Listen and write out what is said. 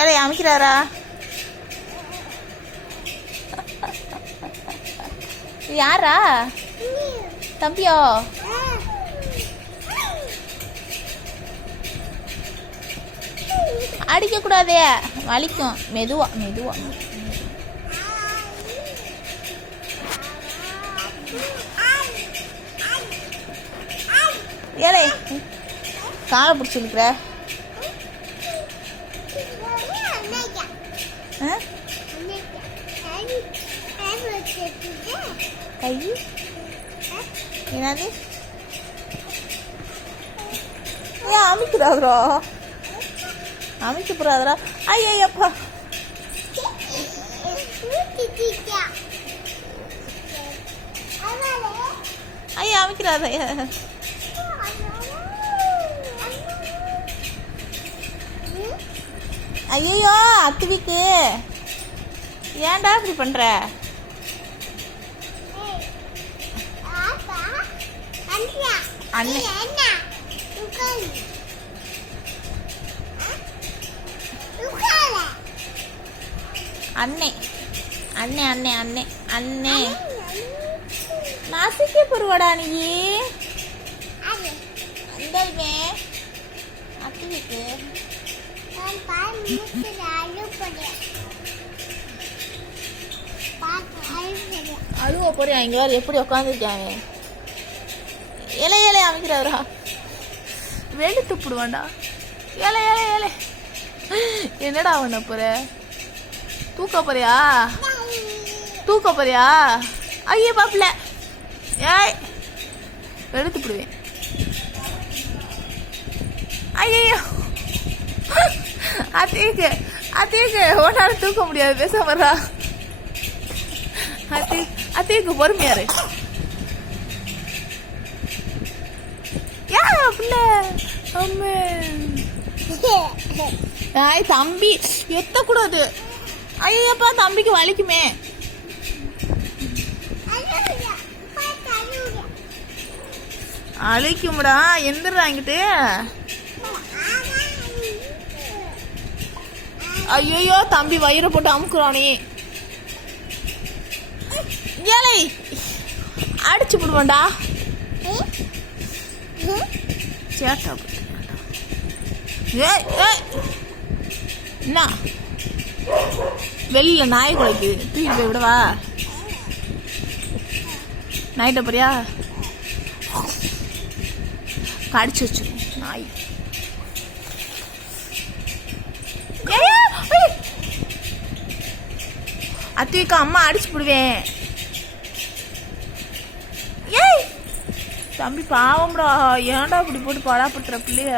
ஏழை அமைக்கிறாரா? யாரா? தம்பியோ? அடிக்க கூடாதே, வலிக்கும். மெதுவா மெதுவா. ஏழை காலை பிடிச்சிருக்கிற. கை என்னது? ஏன் அமைக்கிறாதரா? அமைக்க போறாதரா? ஐயப்பா ஐயா அமைக்கிறாத. ஐயோ அத்துவிக்கு ஏன்டா இப்படி பண்ற? அண்ணே அண்ணே அண்ணே அண்ணே அண்ணே அண்ணே நாசிக்க போடுவாடா நீ. அந்தல்மே அத்துவிக்கு அழுவ போறியா? இங்க வேற எப்படி உட்காந்துருக்காங்க. இலை இலை அமைக்கிறாரா? வெள்ளி துப்பிடுவாண்டா. இலை இலை இலை. என்னடா பண்ண போற? தூக்க போறியா? தூக்க போறியா? ஐயே பாப்பல. ஏய் எடுத்துப்பிடுவேன். ஐயோ அத்தேக்கு அத்தேக்கு ஒன்னால தூக்க முடியாது. பேச வர்றா. அத்தேக்கு பொறுமையாரு. தம்பி எத்த கூடாது. ஐயப்பா தம்பிக்கு வலிக்குமே. அழிக்கும்டா. எந்திராங்கிட்டு. ஐயோ தம்பி வயிறை போட்டு அமுக்குறானே. ஏழை அடிச்சு விடுவான்டா. சேட்டா என்ன வெளியில நாய் குலைக்கு. தூக்கி போய் விடவா? நாயிட்ட போறியா? கடிச்சு வச்சிடும் நாய். அத்திக்கு அம்மா அடிச்சு போடுவேன். ஏய் தம்பி பாவம்டா. ஏன்டா இப்படி போட்டு பாடாப்படுத்துற பிள்ளைய?